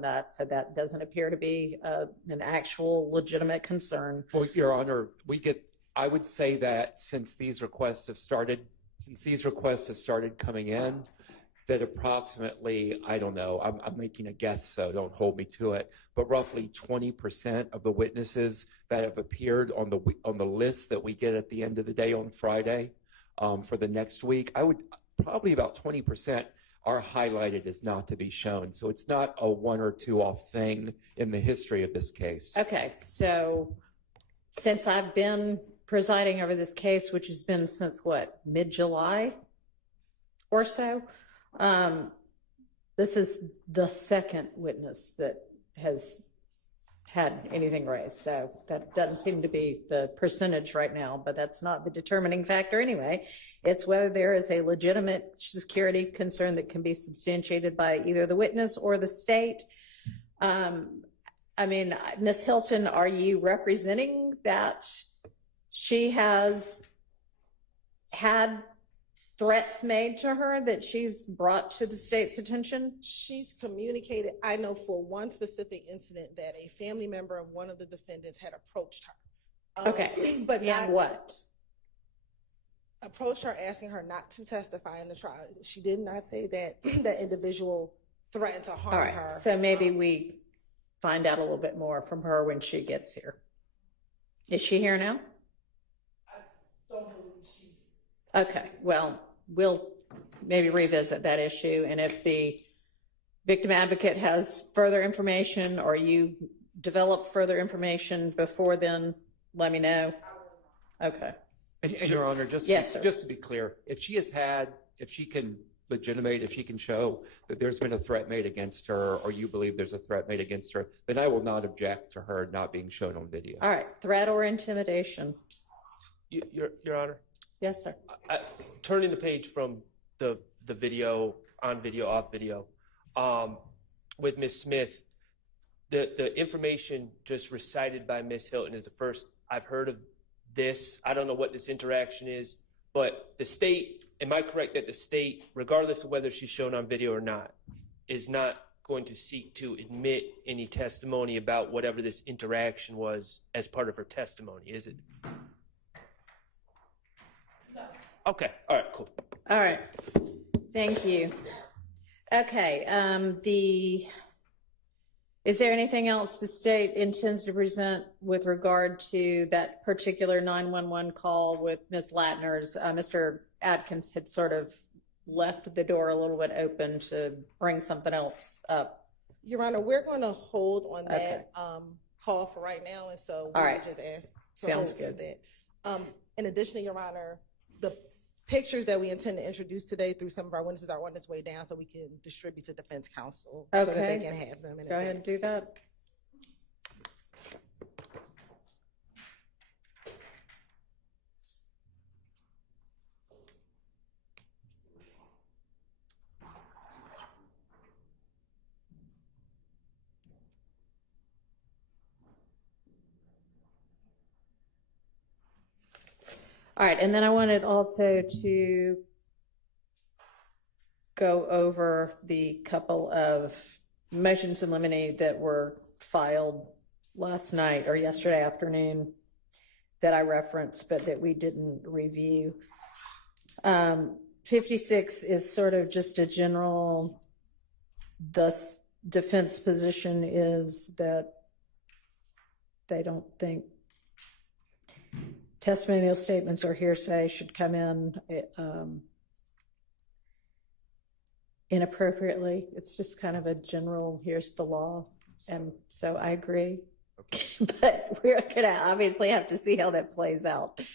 done that, so that doesn't appear to be an actual legitimate concern. Well, Your Honor, I would say that since these requests have started coming in, that approximately, I don't know, I'm making a guess, so don't hold me to it, but roughly 20% of the witnesses that have appeared on the list that we get at the end of the day on Friday for the next week, I would probably about 20% are highlighted as not to be shown. So it's not a one or two off thing in the history of this case. Okay, so since I've been presiding over this case, which has been since what, mid-July or so, this is the second witness that has had anything raised. So that doesn't seem to be the percentage right now, but that's not the determining factor anyway. It's whether there is a legitimate security concern that can be substantiated by either the witness or the state. I mean, Ms. Hilton, are you representing that she has had threats made to her that she's brought to the state's attention? She's communicated, I know for one specific incident, that a family member of one of the defendants had approached her. Okay, but and what? Approached her asking her not to testify in the trial. She did not say that that individual threatened to harm her. All right, so maybe we find out a little bit more from her when she gets here. Is she here now? I don't believe she's... Okay, well, we'll maybe revisit that issue, and if the victim advocate has further information or you develop further information before then, let me know. Okay. And Your Honor, just to be clear, if she can show that there's been a threat made against her, or you believe there's a threat made against her, then I will not object to her not being shown on video. All right, threat or intimidation? Your Honor? Yes, sir. Turning the page from the video, on video, off video, with Ms. Smith, the information just recited by Ms. Hilton is the first I've heard of this. I don't know what this interaction is, but the state, am I correct that the state, regardless of whether she's shown on video or not, is not going to seek to admit any testimony about whatever this interaction was as part of her testimony, is it? No. Okay, all right, cool. All right, thank you. Okay, is there anything else the state intends to present with regard to that particular 911 call with Ms. Latner's? Mr. Adkins had sort of left the door a little bit open to bring something else up. Your Honor, we're going to hold on that call for right now, and so we would just ask for hold for that. In addition, Your Honor, the pictures that we intend to introduce today through some of our witnesses are on its way down, so we can distribute to defense counsel so that they can have them in advance. Go ahead and do that. All right, and then I wanted also to go over the couple of motions in limine that were filed last night or yesterday afternoon that I referenced, but that we didn't review. 56 is sort of just a general, the defense position is that they don't think testimonial statements or hearsay should come in inappropriately. It's just kind of a general, here's the law. And so I agree. Okay. But we're going to obviously have to see how that plays out. Can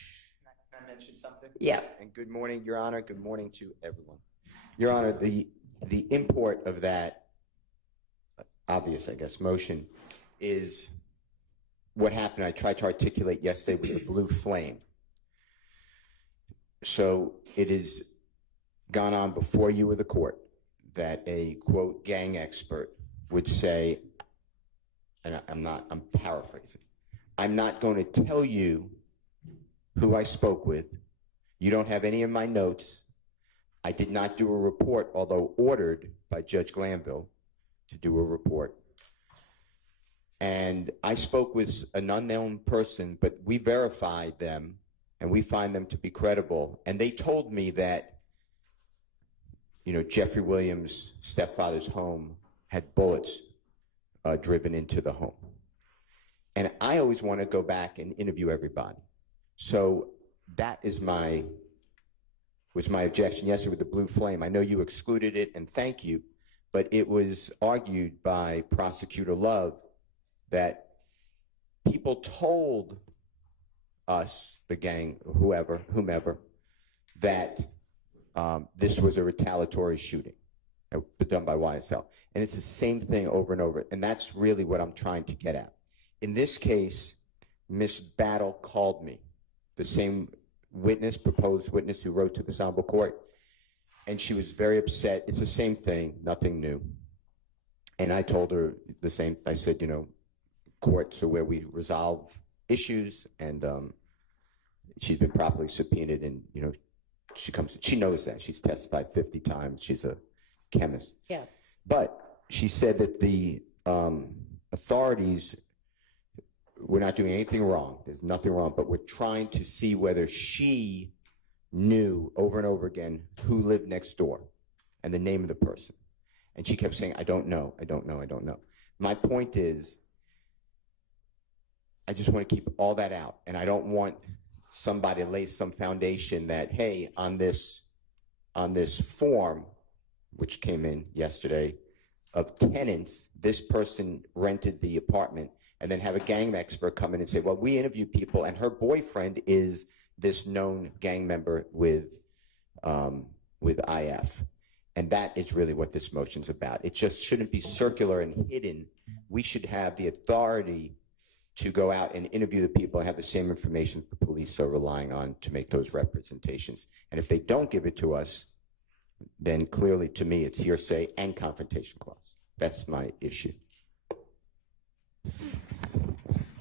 I mention something? Yeah. And good morning, Your Honor. Good morning to everyone. Your Honor, the import of that obvious, I guess, motion is what happened. I tried to articulate yesterday with the blue flame. So it has gone on before you or the court that a, quote, gang expert would say, and I'm paraphrasing, I'm not going to tell you who I spoke with. You don't have any of my notes. I did not do a report, although ordered by Judge Glanville to do a report. And I spoke with an unknown person, but we verified them and we find them to be credible. And they told me that, you know, Jeffrey Williams' stepfather's home had bullets driven into the home. And I always want to go back and interview everybody. So that was my objection yesterday with the blue flame. I know you excluded it, and thank you, but it was argued by Prosecutor Love that people told us, the gang, whomever, that this was a retaliatory shooting done by YSL. And it's the same thing over and over. And that's really what I'm trying to get at. In this case, Miss Battle called me, the same witness, proposed witness who wrote to the Ensemble Court, and she was very upset. It's the same thing, nothing new. And I told her the same. I said, you know, courts are where we resolve issues, and she's been properly subpoenaed, and you know, she knows that. She's testified 50 times. She's a chemist. Yeah. But she said that the authorities were not doing anything wrong. There's nothing wrong, but we're trying to see whether she knew over and over again who lived next door and the name of the person. And she kept saying, I don't know, I don't know, I don't know. My point is, I just want to keep all that out. And I don't want somebody to lay some foundation that, hey, on this form, which came in yesterday, of tenants, this person rented the apartment, and then have a gang expert come in and say, well, we interview people, and her boyfriend is this known gang member with IF. And that is really what this motion's about. It just shouldn't be circular and hidden. We should have the authority to go out and interview the people and have the same information the police are relying on to make those representations. And if they don't give it to us, then clearly to me it's hearsay and confrontation clause. That's my issue.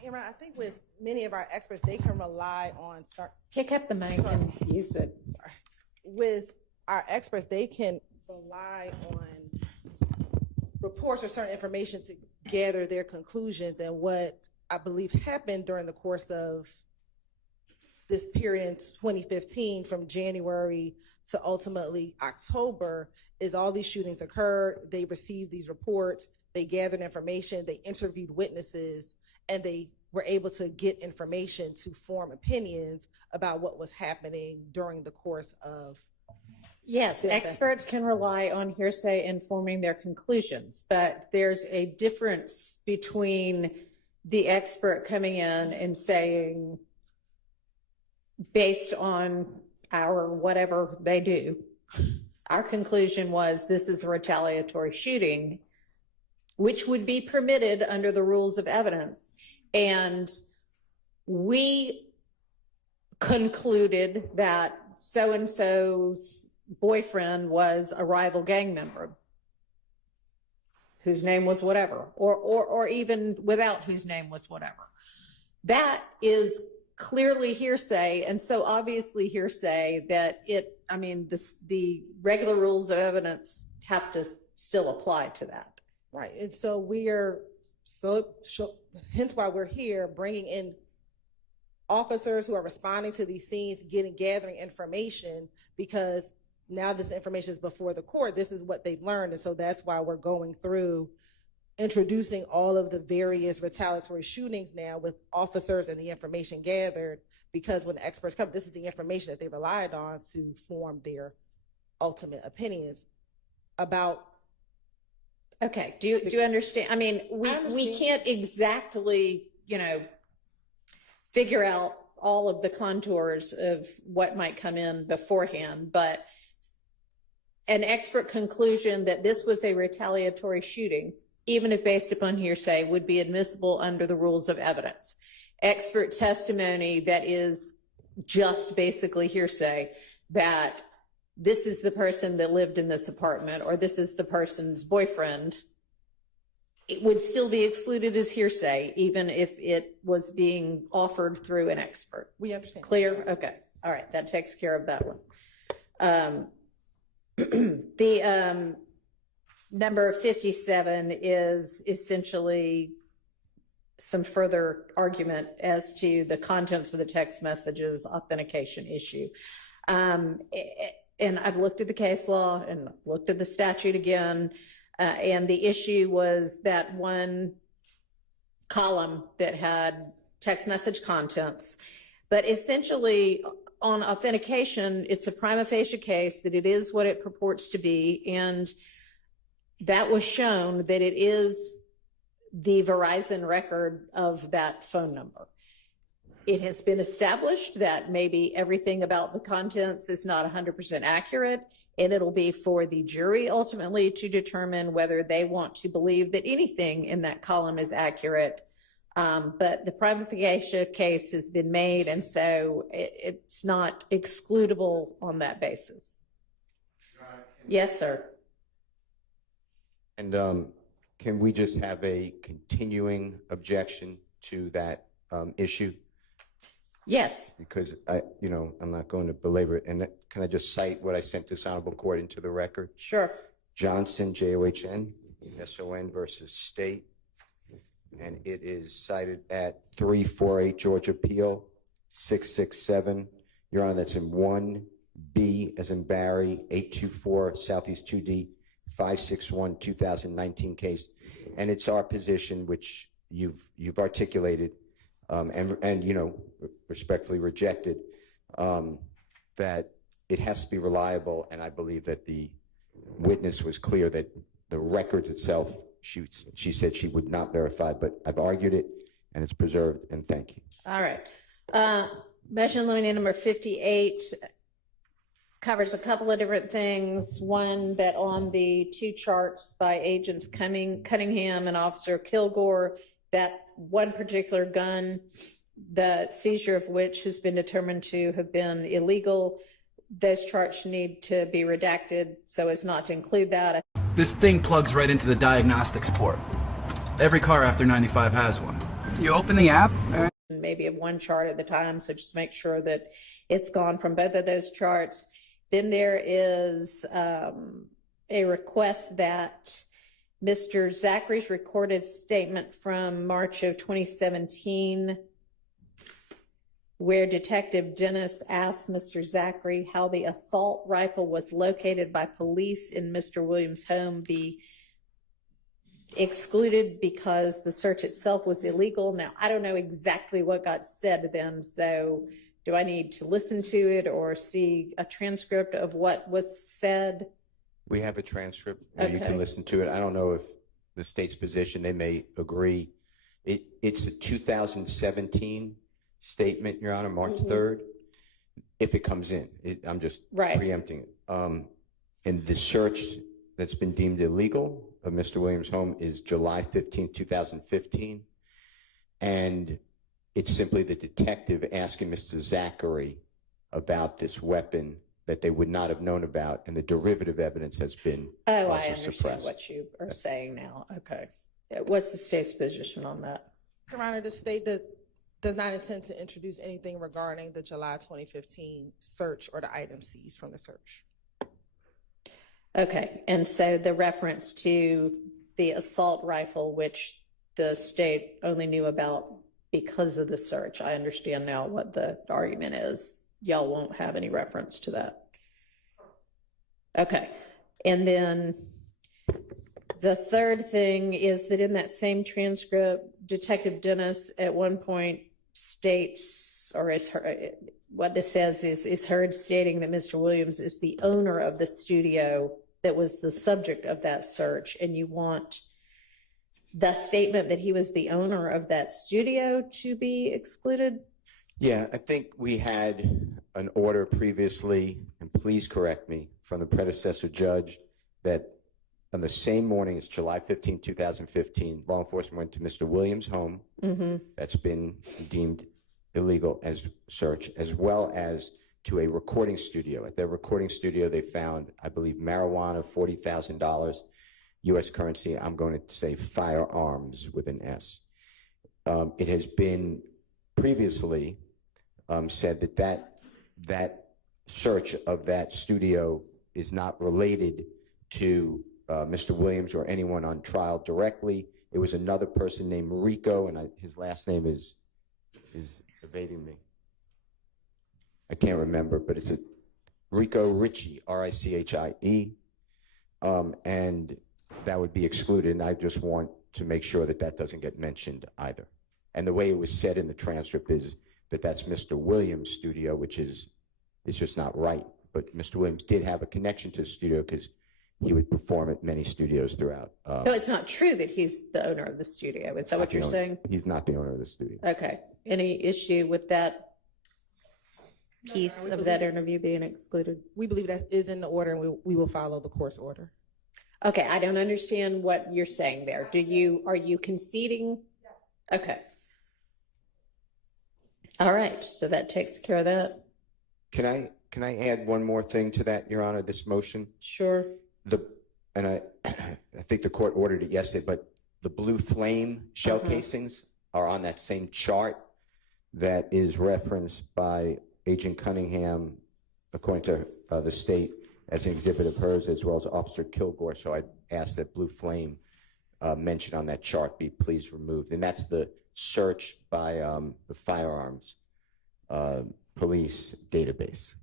Aaron, I think with many of our experts, they can rely on Pick up the mic and use it. Sorry. With our experts, they can rely on reports or certain information to gather their conclusions. And what I believe happened during the course of this period in 2015, from January to ultimately October, is all these shootings occurred. They received these reports, they gathered information, they interviewed witnesses, and they were able to get information to form opinions about what was happening during the course of. Yes, experts can rely on hearsay in forming their conclusions, but there's a difference between the expert coming in and saying, based on our whatever they do, our conclusion was this is a retaliatory shooting, which would be permitted under the rules of evidence. And we concluded that so-and-so's boyfriend was a rival gang member whose name was whatever, or even without whose name was whatever. That is clearly hearsay, and so obviously hearsay that the regular rules of evidence have to still apply to that. Right, and so hence why we're here, bringing in officers who are responding to these scenes, gathering information, because now this information is before the court. This is what they've learned, and so that's why we're going through introducing all of the various retaliatory shootings now with officers and the information gathered, because when the experts come, this is the information that they relied on to form their ultimate opinions about. Okay, do you understand? I mean, we can't exactly, figure out all of the contours of what might come in beforehand, but an expert conclusion that this was a retaliatory shooting, even if based upon hearsay, would be admissible under the rules of evidence. Expert testimony that is just basically hearsay, that this is the person that lived in this apartment, or this is the person's boyfriend, it would still be excluded as hearsay, even if it was being offered through an expert. We understand. Clear? Okay. All right. That takes care of that one. The number 57 is essentially some further argument as to the contents of the text messages authentication issue. And I've looked at the case law and looked at the statute again, and the issue was that one column that had text message contents. But essentially, on authentication, it's a prima facie case that it is what it purports to be, and that was shown that it is the Verizon record of that phone number. It has been established that maybe everything about the contents is not 100% accurate, and it'll be for the jury ultimately to determine whether they want to believe that anything in that column is accurate. But the prima facie case has been made, and so it's not excludable on that basis. Yes, sir. And can we just have a continuing objection to that issue? Yes. Because I'm not going to belabor it. And can I just cite what I sent this honorable court into the record? Sure. Johnson, John, SON versus State. And it is cited at 348 Georgia Appeal 667. Your Honor, that's in 1B as in Barry, 824 Southeast 2D 561 2019 case. And it's our position, which you've articulated and respectfully rejected, that it has to be reliable. And I believe that the witness was clear that the records itself, she said she would not verify, but I've argued it and it's preserved, and thank you. All right. Motion limiting number 58 covers a couple of different things. One, that on the two charts by Agents Cunningham and Officer Kilgore, that one particular gun, the seizure of which has been determined to have been illegal, those charts need to be redacted so as not to include that. This thing plugs right into the diagnostics port. Every car after 95 has one. You open the app. Maybe of one chart at the time, so just make sure that it's gone from both of those charts. Then there is a request that Mr. Zachary's recorded statement from March of 2017, where Detective Dennis asked Mr. Zachary how the assault rifle was located by police in Mr. Williams' home, be excluded because the search itself was illegal. Now, I don't know exactly what got said then, so do I need to listen to it or see a transcript of what was said? We have a transcript. Okay. You can listen to it. I don't know if the state's position, they may agree. It's a 2017 statement, Your Honor, March 3rd, if it comes in. I'm just preempting it. And the search that's been deemed illegal of Mr. Williams' home is July 15, 2015. And it's simply the detective asking Mr. Zachary about this weapon that they would not have known about, and the derivative evidence has been also I understand suppressed. what you are saying now. Okay. What's the state's position on that? Your Honor, the state does not intend to introduce anything regarding the July 2015 search or the items seized from the search. Okay. And so the reference to the assault rifle, which the state only knew about because of the search, I understand now what the argument is. Y'all won't have any reference to that. Okay. And then the third thing is that in that same transcript, Detective Dennis at one point states, or is heard, what this says is heard stating that Mr. Williams is the owner of the studio that was the subject of that search, and you want the statement that he was the owner of that studio to be excluded? Yeah, I think we had an order previously, and please correct me, from the predecessor judge that on the same morning as July 15, 2015, law enforcement went to Mr. Williams' home. That's been deemed illegal as search, as well as to a recording studio. At their recording studio, they found, I believe, marijuana, $40,000, U.S. currency. I'm going to say firearms with an S. It has been previously said that search of that studio is not related to Mr. Williams or anyone on trial directly. It was another person named Rico, and his last name is evading me. I can't remember, but it's a Rico Ritchie, R-I-C-H-I-E, and that would be excluded, and I just want to make sure that that doesn't get mentioned either. And the way it was said in the transcript is that that's Mr. Williams' studio, which is just not right. But Mr. Williams did have a connection to the studio because he would perform at many studios throughout. So it's not true that he's the owner of the studio. Is that what you're saying? He's not the owner of the studio. Okay. Any issue with that piece of that interview being excluded? We believe that is in the order, and we will follow the court's order. Okay, I don't understand what you're saying there. Are you conceding? Okay. All right, so that takes care of that. Can I add one more thing to that, Your Honor, this motion? Sure. I think the court ordered it yesterday, but the blue flame shell casings are on that same chart that is referenced by Agent Cunningham, according to the state, as an exhibit of hers, as well as Officer Kilgore. So I asked that blue flame mentioned on that chart be please removed. And that's the search by the firearms police database.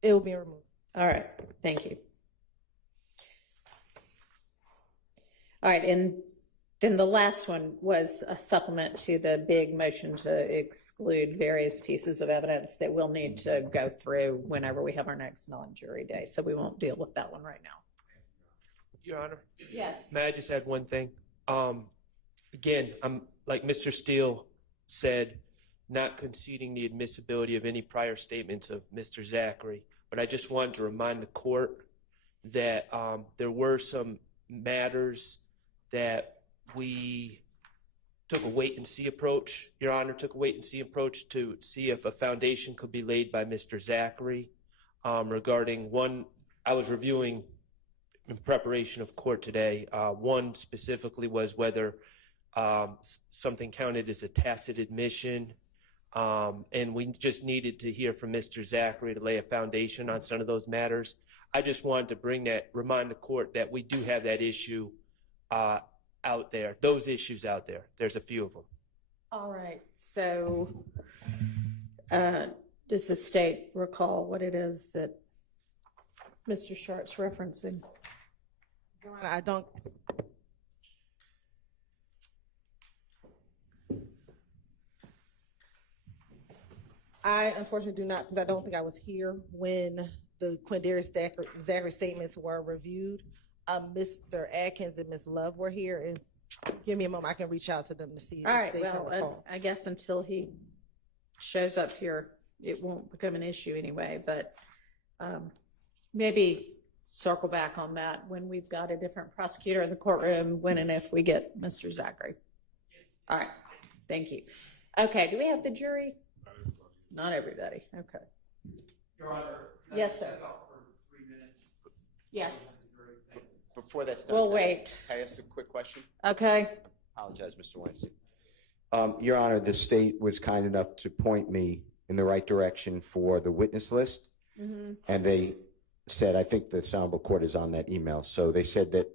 It will be removed. All right, thank you. All right, and then the last one was a supplement to the big motion to exclude various pieces of evidence that we'll need to go through whenever we have our next non-jury day. So we won't deal with that one right now. Your Honor? Yes. May I just add one thing? Again, I'm, like Mr. Steele said, not conceding the admissibility of any prior statements of Mr. Zachary, but I just wanted to remind the court that there were some matters that we took a wait-and-see approach. Your Honor took a wait-and-see approach to see if a foundation could be laid by Mr. Zachary regarding one. I was reviewing in preparation of court today. One specifically was whether something counted as a tacit admission, and we just needed to hear from Mr. Zachary to lay a foundation on some of those matters. I just wanted to remind the court that we do have that issue out there, those issues out there. There's a few of them. All right, so does the state recall what it is that Mr. Sharp's referencing? Your Honor, I don't. I unfortunately do not, because I don't think I was here when the Quindarius Zachary statements were reviewed. Mr. Atkins and Ms. Love were here, and give me a moment, I can reach out to them to see. All right, well, I guess until he shows up here, it won't become an issue anyway, but maybe circle back on that when we've got a different prosecutor in the courtroom, when and if we get Mr. Zachary. All right, thank you. Okay, do we have the jury? Not everybody, okay. Your Honor, yes, sir. For 3 minutes. Yes. Before that's done, We'll wait. Can I ask a quick question? Okay. Apologize, Mr. Weinstein. Your Honor, the state was kind enough to point me in the right direction for the witness list, and they said, I think the Honorable Court is on that email, so they said that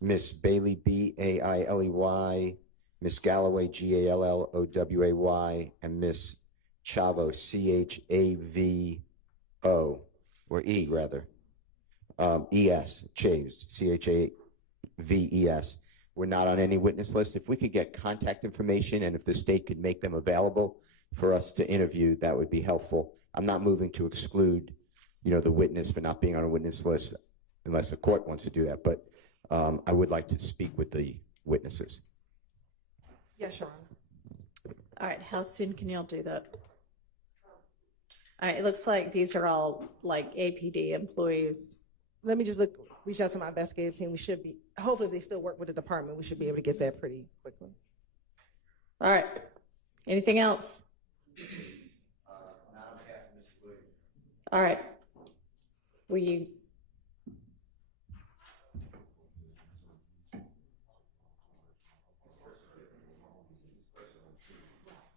Miss Bailey, B-A-I-L-E-Y, Miss Galloway, G-A-L-L-O-W-A-Y, and Miss Chavo, C-H-A-V-O, or E rather, E-S, Chaves, C-H-A-V-E-S. We're not on any witness list. If we could get contact information and if the state could make them available for us to interview, that would be helpful. I'm not moving to exclude, the witness for not being on a witness list unless the court wants to do that, but I would like to speak with the witnesses. Yes, Your Honor. All right, how soon can y'all do that? All right, it looks like these are all like APD employees. Let me just reach out to my investigative team. We should be, hopefully if they still work with the department, we should be able to get that pretty quickly. All right, anything else? All right, will you